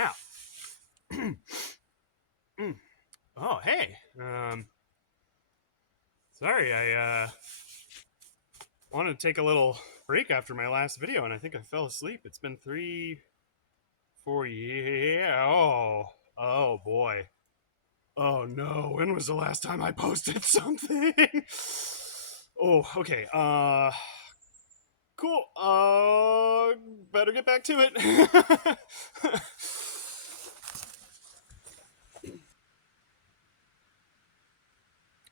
nap. Oh, hey. Sorry, I wanted to take a little break after my last video, and I think I fell asleep. It's been 4 years. Oh boy. Oh no, when was the last time I posted something? Oh, okay. Cool. Better get back to it.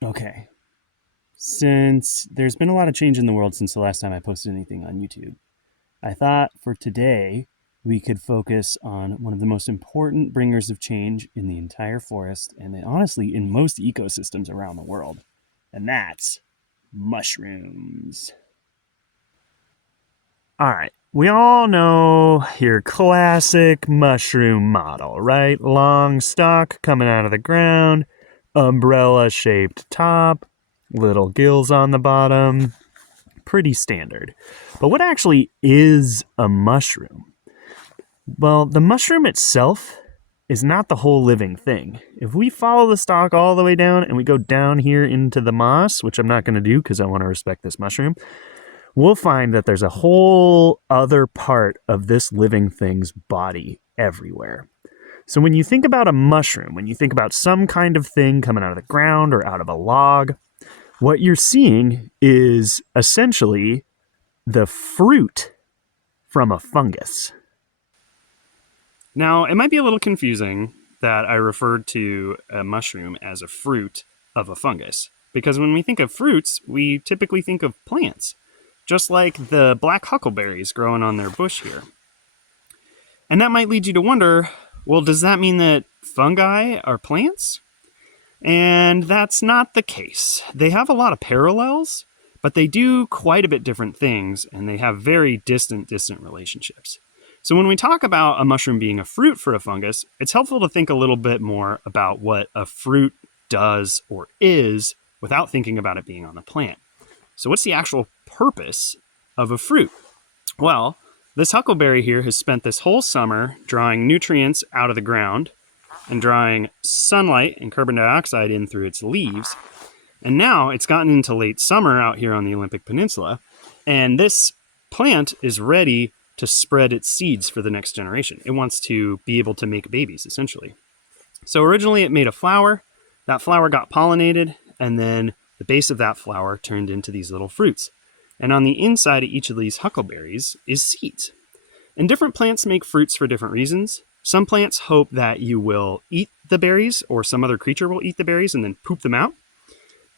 Okay. Since there's been a lot of change in the world since the last time I posted anything on YouTube, I thought for today we could focus on one of the most important bringers of change in the entire forest and honestly in most ecosystems around the world, and that's mushrooms. All right, we all know your classic mushroom model, right? Long stalk coming out of the ground, umbrella-shaped top, little gills on the bottom. Pretty standard. But what actually is a mushroom? Well, the mushroom itself is not the whole living thing. If we follow the stalk all the way down and we go down here into the moss, which I'm not going to do because I want to respect this mushroom, we'll find that there's a whole other part of this living thing's body everywhere. So when you think about a mushroom, when you think about some kind of thing coming out of the ground or out of a log, what you're seeing is essentially the fruit from a fungus. Now, it might be a little confusing that I referred to a mushroom as a fruit of a fungus, because when we think of fruits, we typically think of plants, just like the black huckleberries growing on their bush here. And that might lead you to wonder, well, does that mean that fungi are plants? And that's not the case. They have a lot of parallels, but they do quite a bit different things, and they have very distant relationships. So when we talk about a mushroom being a fruit for a fungus, it's helpful to think a little bit more about what a fruit does or is without thinking about it being on the plant. So what's the actual purpose of a fruit? Well, this huckleberry here has spent this whole summer drawing nutrients out of the ground and drawing sunlight and carbon dioxide in through its leaves. And now it's gotten into late summer out here on the Olympic Peninsula, and this plant is ready to spread its seeds for the next generation. It wants to be able to make babies, essentially. So originally it made a flower. That flower got pollinated, and then the base of that flower turned into these little fruits. And on the inside of each of these huckleberries is seeds. And different plants make fruits for different reasons. Some plants hope that you will eat the berries, or some other creature will eat the berries and then poop them out.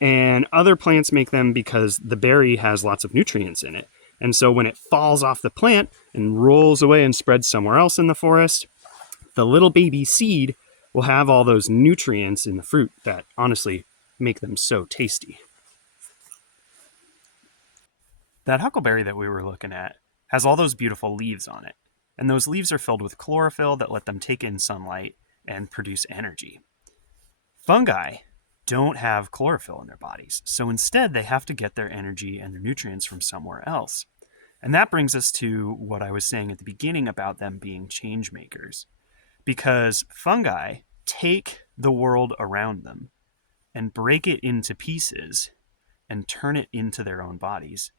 And other plants make them because the berry has lots of nutrients in it. And so when it falls off the plant and rolls away and spreads somewhere else in the forest, the little baby seed will have all those nutrients in the fruit that honestly make them so tasty. That huckleberry that we were looking at has all those beautiful leaves on it. And those leaves are filled with chlorophyll that let them take in sunlight and produce energy. Fungi don't have chlorophyll in their bodies, so instead they have to get their energy and their nutrients from somewhere else. And that brings us to what I was saying at the beginning about them being change makers. Because fungi take the world around them and break it into pieces and turn it into their own bodies,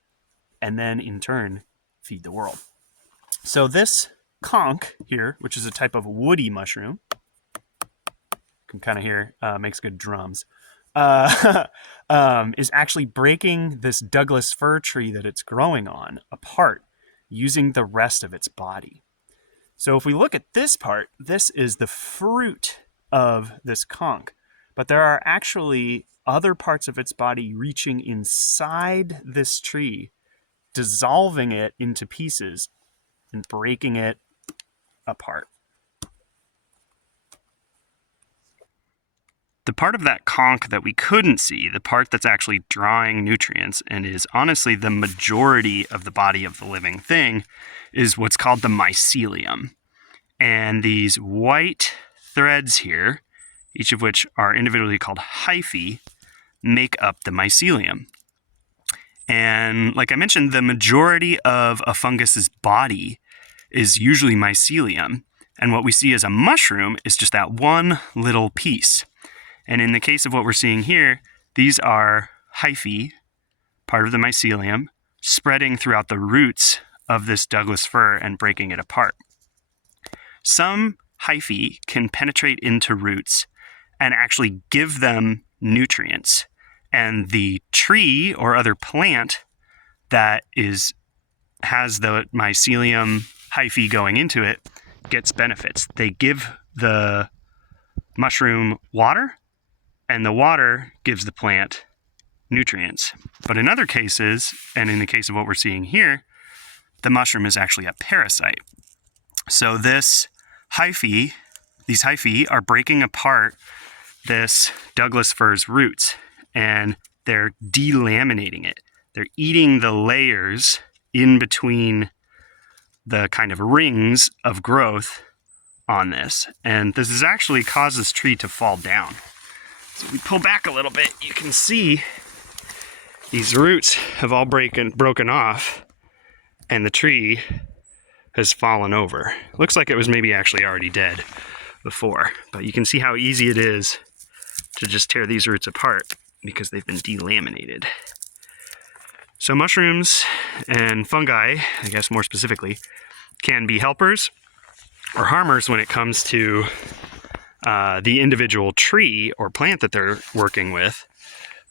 and then in turn feed the world. So this conch here, which is a type of woody mushroom, you can kind of hear, makes good drums, is actually breaking this Douglas fir tree that it's growing on apart using the rest of its body. So if we look at this part, this is the fruit of this conch, but there are actually other parts of its body reaching inside this tree, dissolving it into pieces and breaking it apart. The part of that conch that we couldn't see, the part that's actually drawing nutrients and is honestly the majority of the body of the living thing, is what's called the mycelium. And these white threads here, each of which are individually called hyphae, make up the mycelium. And like I mentioned, the majority of a fungus's body is usually mycelium, And what we see as a mushroom is just that one little piece. And in the case of what we're seeing here, these are hyphae, part of the mycelium, spreading throughout the roots of this Douglas fir and breaking it apart. Some hyphae can penetrate into roots and actually give them nutrients. And the tree or other plant that has the mycelium hyphae going into it gets benefits. They give the mushroom water, and the water gives the plant nutrients. But in other cases, and in the case of what we're seeing here, the mushroom is actually a parasite. So these hyphae are breaking apart this Douglas fir's roots, and they're delaminating it. They're eating the layers in between the kind of rings of growth on this. And this has actually caused this tree to fall down. So if we pull back a little bit, you can see these roots have all broken off, and the tree has fallen over. Looks like it was maybe actually already dead before, but you can see how easy it is to just tear these roots apart because they've been delaminated. So mushrooms and fungi, I guess more specifically, can be helpers or harmers when it comes to the individual tree or plant that they're working with.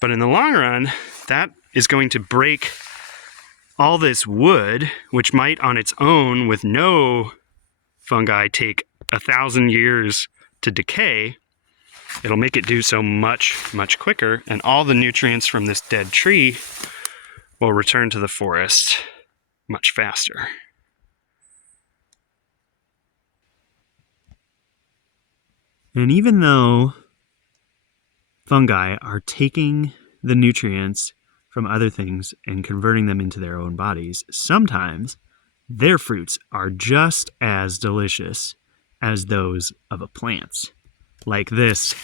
But in the long run, that is going to break all this wood, which might on its own with no fungi take 1,000 years to decay. It'll make it do so much quicker, and all the nutrients from this dead tree will return to the forest much faster. And even though fungi are taking the nutrients from other things and converting them into their own bodies, sometimes their fruits are just as delicious as those of a plant, like this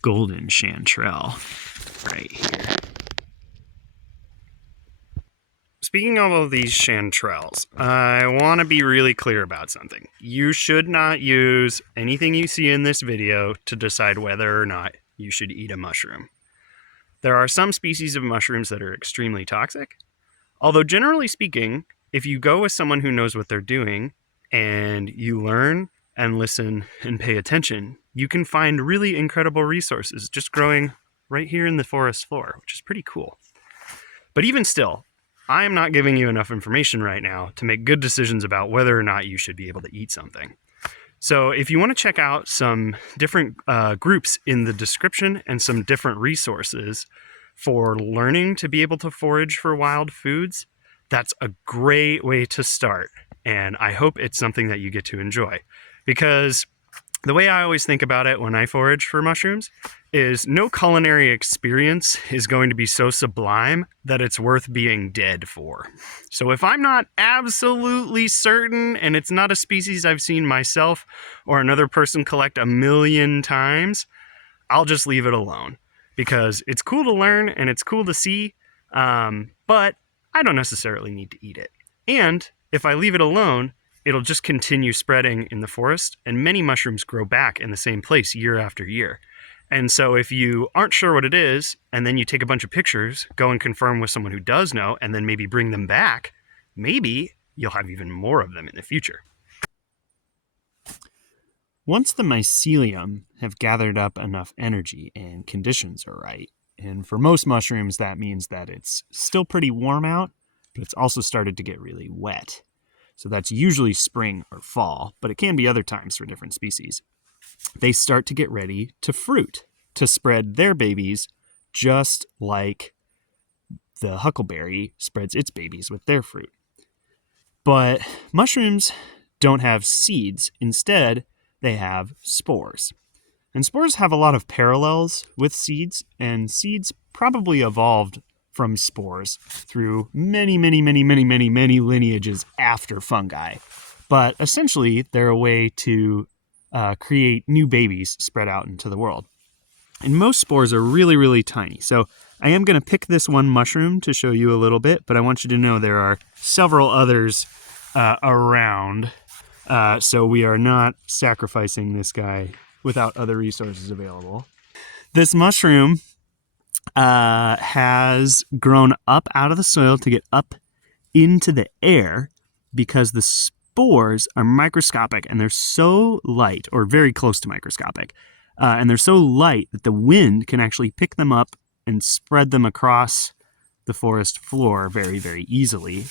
golden chanterelle right here. Speaking of all these chanterelles, I want to be really clear about something. You should not use anything you see in this video to decide whether or not you should eat a mushroom. There are some species of mushrooms that are extremely toxic, although generally speaking, if you go with someone who knows what they're doing and you learn and listen and pay attention, you can find really incredible resources just growing right here in the forest floor, which is pretty cool. But even still, I am not giving you enough information right now to make good decisions about whether or not you should be able to eat something. So if you want to check out some different groups in the description and some different resources for learning to be able to forage for wild foods, that's a great way to start. And I hope it's something that you get to enjoy. Because the way I always think about it when I forage for mushrooms is no culinary experience is going to be so sublime that it's worth being dead for. So if I'm not absolutely certain, and it's not a species I've seen myself or another person collect 1,000,000 times, I'll just leave it alone. Because it's cool to learn and it's cool to see, but I don't necessarily need to eat it. And if I leave it alone, it'll just continue spreading in the forest, and many mushrooms grow back in the same place year after year. And so if you aren't sure what it is, and then you take a bunch of pictures, go and confirm with someone who does know, and then maybe bring them back, maybe you'll have even more of them in the future. Once the mycelium have gathered up enough energy and conditions are right, and for most mushrooms that means that it's still pretty warm out, but it's also started to get really wet. So that's usually spring or fall, but it can be other times for different species. They start to get ready to fruit, to spread their babies just like the huckleberry spreads its babies with their fruit. But mushrooms don't have seeds. Instead, they have spores. And spores have a lot of parallels with seeds, and seeds probably evolved from spores through many lineages after fungi. But essentially, they're a way to create new babies spread out into the world. And most spores are really tiny. So I am going to pick this one mushroom to show you a little bit, but I want you to know there are several others around So we are not sacrificing this guy without other resources available. This mushroom has grown up out of the soil to get up into the air because the spores are microscopic and they're so light, or very close to microscopic, and they're so light that the wind can actually pick them up and spread them across the forest floor very, very easily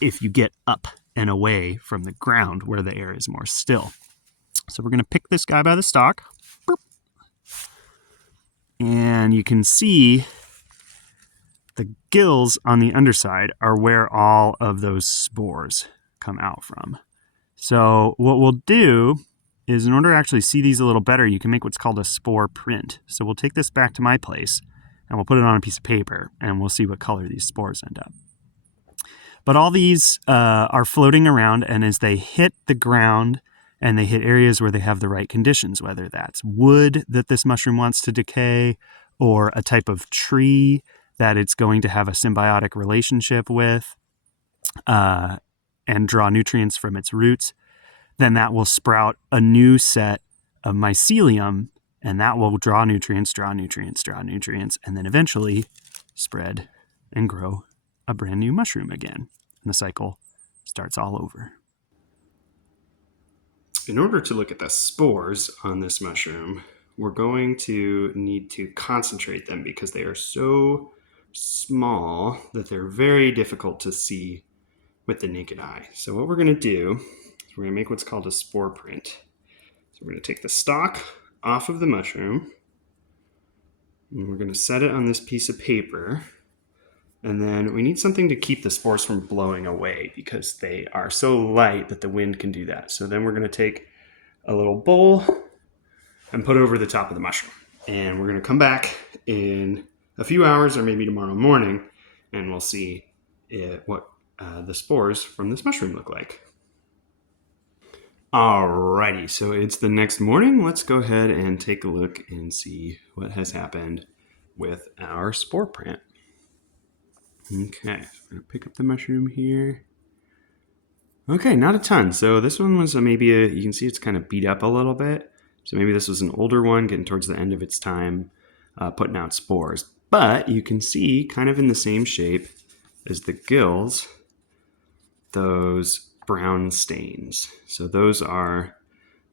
if you get up and away from the ground where the air is more still. So we're going to pick this guy by the stalk. And you can see the gills on the underside are where all of those spores come out from. So what we'll do is, in order to actually see these a little better, you can make what's called a spore print. So we'll take this back to my place and we'll put it on a piece of paper and we'll see what color these spores end up. But all these are floating around, and as they hit the ground and they hit areas where they have the right conditions, whether that's wood that this mushroom wants to decay or a type of tree that it's going to have a symbiotic relationship with and draw nutrients from its roots, then that will sprout a new set of mycelium, and that will draw nutrients, and then eventually spread and grow a brand new mushroom again. And the cycle starts all over. In order to look at the spores on this mushroom, we're going to need to concentrate them because they are so small that they're very difficult to see with the naked eye. So what we're going to do is we're going to make what's called a spore print. So we're going to take the stalk off of the mushroom, and we're going to set it on this piece of paper. And then we need something to keep the spores from blowing away because they are so light that the wind can do that. So then we're going to take a little bowl and put it over the top of the mushroom. And we're going to come back in a few hours or maybe tomorrow morning, and we'll see what the spores from this mushroom look like. Alrighty, so it's the next morning. Let's go ahead and take a look and see what has happened with our spore print. Okay, so I'm going to pick up the mushroom here. Okay, not a ton. So this one was you can see it's kind of beat up a little bit. So maybe this was an older one getting towards the end of its time putting out spores. But you can see kind of in the same shape as the gills, those brown stains. So those are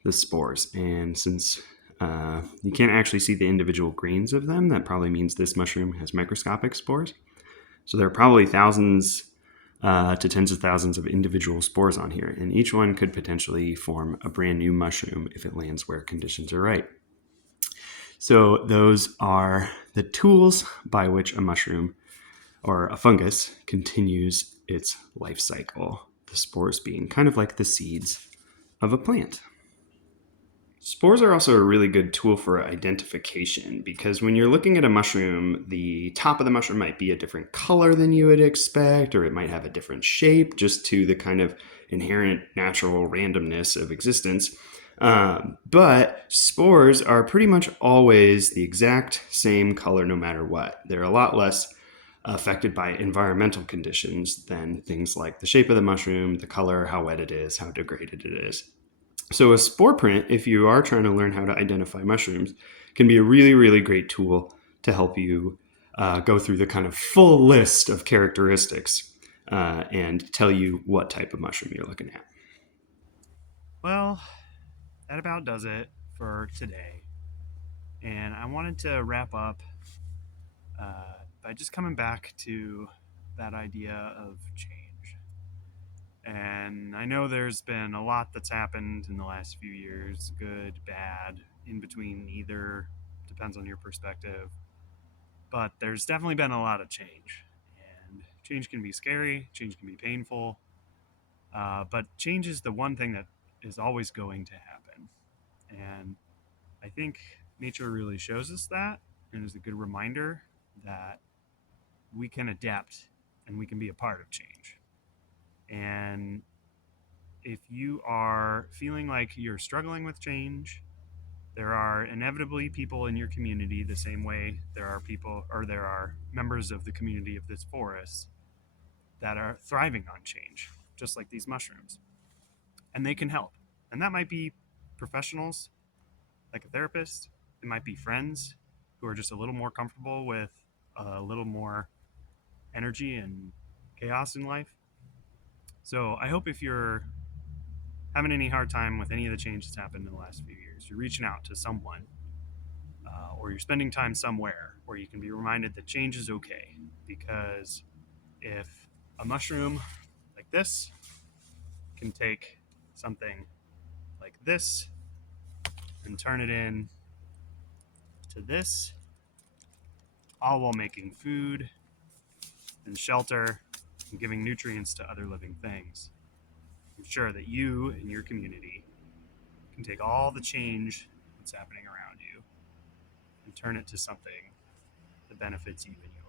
the spores. And since you can't actually see the individual grains of them, that probably means this mushroom has microscopic spores. So there are probably thousands to tens of thousands of individual spores on here, and each one could potentially form a brand new mushroom if it lands where conditions are right. So those are the tools by which a mushroom or a fungus continues its life cycle, the spores being kind of like the seeds of a plant. Spores are also a really good tool for identification because when you're looking at a mushroom, the top of the mushroom might be a different color than you would expect, or it might have a different shape just to the kind of inherent natural randomness of existence. But spores are pretty much always the exact same color no matter what. They're a lot less affected by environmental conditions than things like the shape of the mushroom, the color, how wet it is, how degraded it is. So a spore print, if you are trying to learn how to identify mushrooms, can be a really, really great tool to help you go through the kind of full list of characteristics and tell you what type of mushroom you're looking at. Well, that about does it for today. And I wanted to wrap up by just coming back to that idea of change. And I know there's been a lot that's happened in the last few years, good, bad, in between either, depends on your perspective. But there's definitely been a lot of change. And change can be scary, change can be painful. But change is the one thing that is always going to happen. And I think nature really shows us that and is a good reminder that we can adapt and we can be a part of change. And if you are feeling like you're struggling with change, there are inevitably people in your community the same way there are members of the community of this forest that are thriving on change, just like these mushrooms. And they can help. And that might be professionals, like a therapist. It might be friends who are just a little more comfortable with a little more energy and chaos in life. So I hope if you're having any hard time with any of the change that's happened in the last few years, you're reaching out to someone or you're spending time somewhere where you can be reminded that change is okay. Because if a mushroom like this can take something like this and turn it in to this, all while making food and shelter and giving nutrients to other living things, I'm sure that you and your community can take all the change that's happening around you and turn it to something that benefits you and yours.